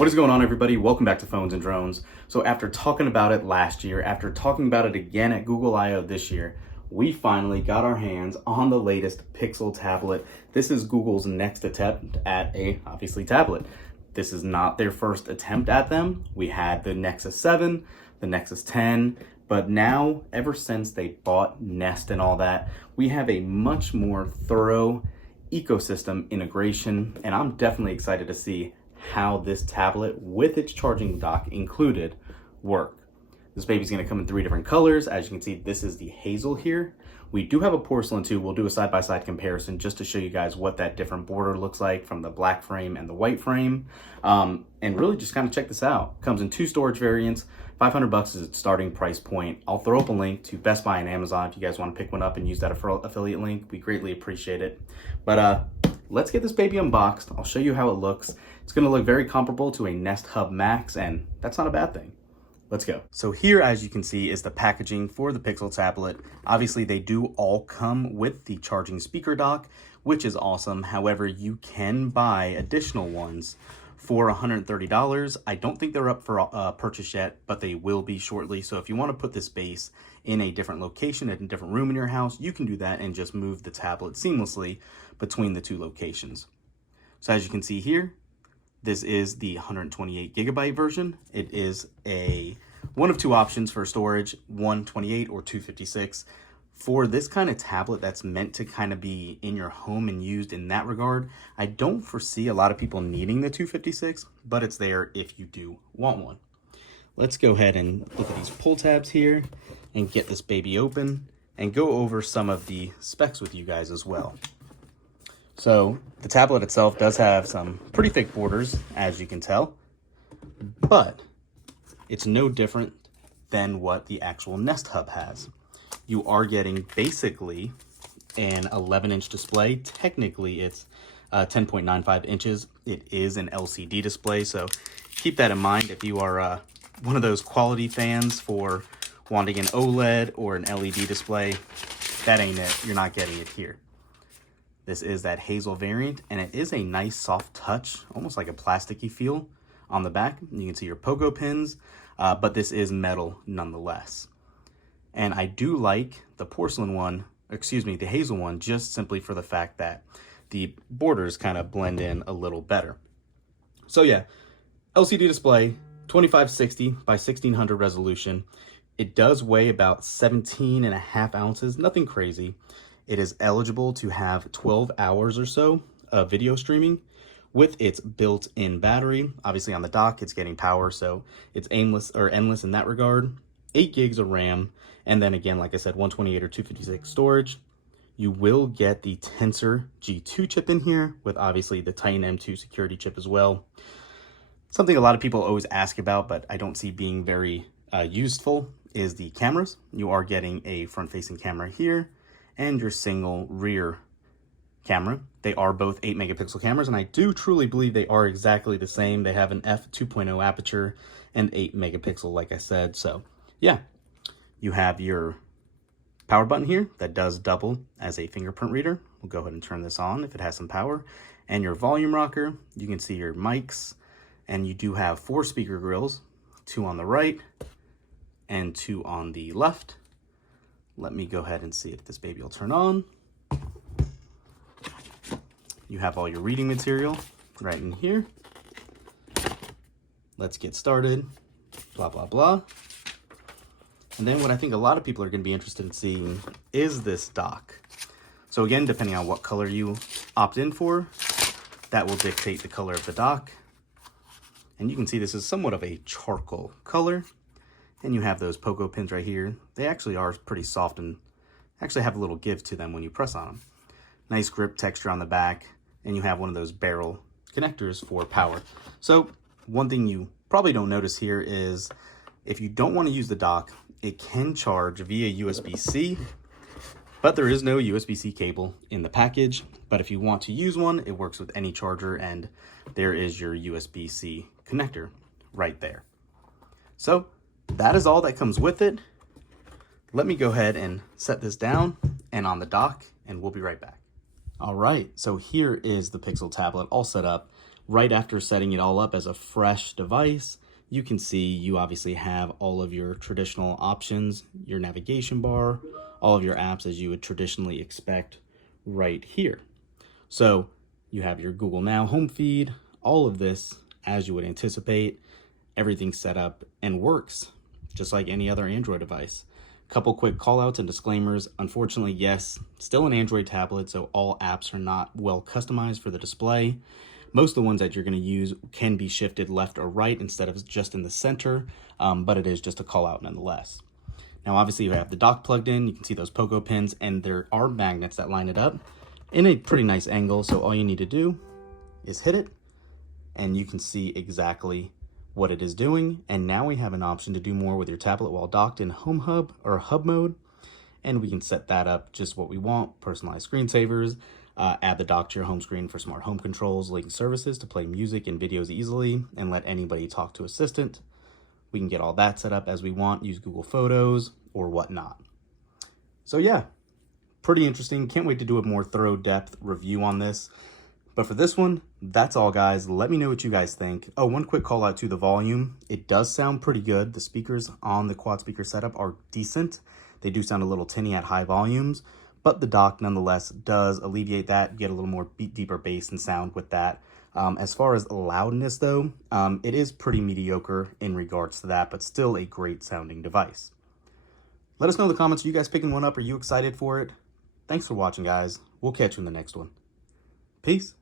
What is going on, everybody? Welcome back to Phones and Drones. So after talking about it last year, after talking about it again at Google I/O this year, we finally got our hands on the latest Pixel tablet. This is Google's next attempt at a, obviously, tablet. This is not their first attempt at them. We had the Nexus 7, the Nexus 10, but now, ever since they bought Nest and all that, we have a much more thorough ecosystem integration, and I'm definitely excited to see how this tablet with its charging dock included work. This baby's going to come in 3 different colors. As you can see, this is the Hazel here. We do have a porcelain too. We'll do a side-by-side comparison just to show you guys what that different border looks like from the black frame and the white frame. And really just kind of check this out. Comes in 2 storage variants. $500 is its starting price point. I'll throw up a link to Best Buy and Amazon if you guys want to pick one up and use that affiliate link. We greatly appreciate it. But let's get this baby unboxed. I'll show you how it looks. It's going to look very comparable to a Nest Hub Max, and that's not a bad thing. Let's go. So here, as you can see, is the packaging for the Pixel tablet. Obviously, they do all come with the charging speaker dock, which is awesome. However, you can buy additional ones for $130. I don't think they're up for purchase yet, but they will be shortly. So if you want to put this base in a different location, in a different room in your house, you can do that and just move the tablet seamlessly between the 2 locations. So as you can see here, this is the 128 gigabyte version. It is one of 2 options for storage, 128 or 256. For this kind of tablet that's meant to kind of be in your home and used in that regard, I don't foresee a lot of people needing the 256, but it's there if you do want one. Let's go ahead and look at these pull tabs here and get this baby open and go over some of the specs with you guys as well. So the tablet itself does have some pretty thick borders, as you can tell, but it's no different than what the actual Nest Hub has. You are getting basically an 11-inch display. Technically, it's 10.95 inches. It is an LCD display, so keep that in mind if you are one of those quality fans for wanting an OLED or an LED display. That ain't it. You're not getting it here. This is that Hazel variant, and it is a nice soft touch, almost like a plasticky feel on the back. You can see your pogo pins, but this is metal nonetheless. And I do like the the Hazel one, just simply for the fact that the borders kind of blend in a little better. So yeah, LCD display, 2560 by 1600 resolution. It does weigh about 17.5 ounces, nothing crazy. It is eligible to have 12 hours or so of video streaming with its built-in battery. Obviously on the dock, it's getting power, so it's endless in that regard. 8 gigs of RAM, and then again, like I said, 128 or 256 storage. You will get the Tensor G2 chip in here with obviously the Titan M2 security chip as well. Something a lot of people always ask about, but I don't see being very useful, is the cameras. You are getting a front-facing camera here and your single rear camera. They are both 8 megapixel cameras, and I do truly believe they are exactly the same. They have an f2.0 aperture and 8 megapixel, like I said. So yeah, you have your power button here that does double as a fingerprint reader. We'll go ahead and turn this on if it has some power. And your volume rocker, you can see your mics, and you do have 4 speaker grills, 2 on the right and 2 on the left. Let me go ahead and see if this baby will turn on. You have all your reading material right in here. Let's get started. Blah, blah, blah. And then what I think a lot of people are going to be interested in seeing is this dock. So again, depending on what color you opt in for, that will dictate the color of the dock. And you can see this is somewhat of a charcoal color. And you have those pogo pins right here. They actually are pretty soft and actually have a little give to them when you press on them. Nice grip texture on the back. And you have one of those barrel connectors for power. So one thing you probably don't notice here is if you don't want to use the dock, it can charge via USB-C, but there is no USB-C cable in the package. But if you want to use one, it works with any charger, and there is your USB-C connector right there. So that is all that comes with it. Let me go ahead and set this down and on the dock, and we'll be right back. All right, so here is the Pixel tablet all set up Right after setting it all up as a fresh device, you can see you obviously have all of your traditional options, your navigation bar, all of your apps as you would traditionally expect right here. So you have your Google Now home feed, all of this as you would anticipate, everything set up and works just like any other Android device. Couple quick callouts and disclaimers. Unfortunately, yes, still an Android tablet, so all apps are not well customized for the display. Most of the ones that you're going to use can be shifted left or right instead of just in the center, but it is just a call out nonetheless. Now, obviously, you have the dock plugged in. You can see those pogo pins, and there are magnets that line it up in a pretty nice angle. So all you need to do is hit it, and you can see exactly what it is doing. And now we have an option to do more with your tablet while docked in Home Hub or Hub mode. And we can set that up just what we want, personalized screensavers, add the dock to your home screen for smart home controls, link services to play music and videos easily, and let anybody talk to Assistant. We can get all that set up as we want, use Google Photos or whatnot. So yeah, pretty interesting. Can't wait to do a more thorough depth review on this. But for this one, that's all, guys. Let me know what you guys think. Oh, one quick call out to the volume. It does sound pretty good. The speakers on the quad speaker setup are decent. They do sound a little tinny at high volumes, but the dock nonetheless does alleviate that, get a little more deeper bass and sound with that. As far as loudness though, it is pretty mediocre in regards to that, but still a great sounding device. Let us know in the comments, are you guys picking one up? Are you excited for it? Thanks for watching, guys. We'll catch you in the next one. Peace.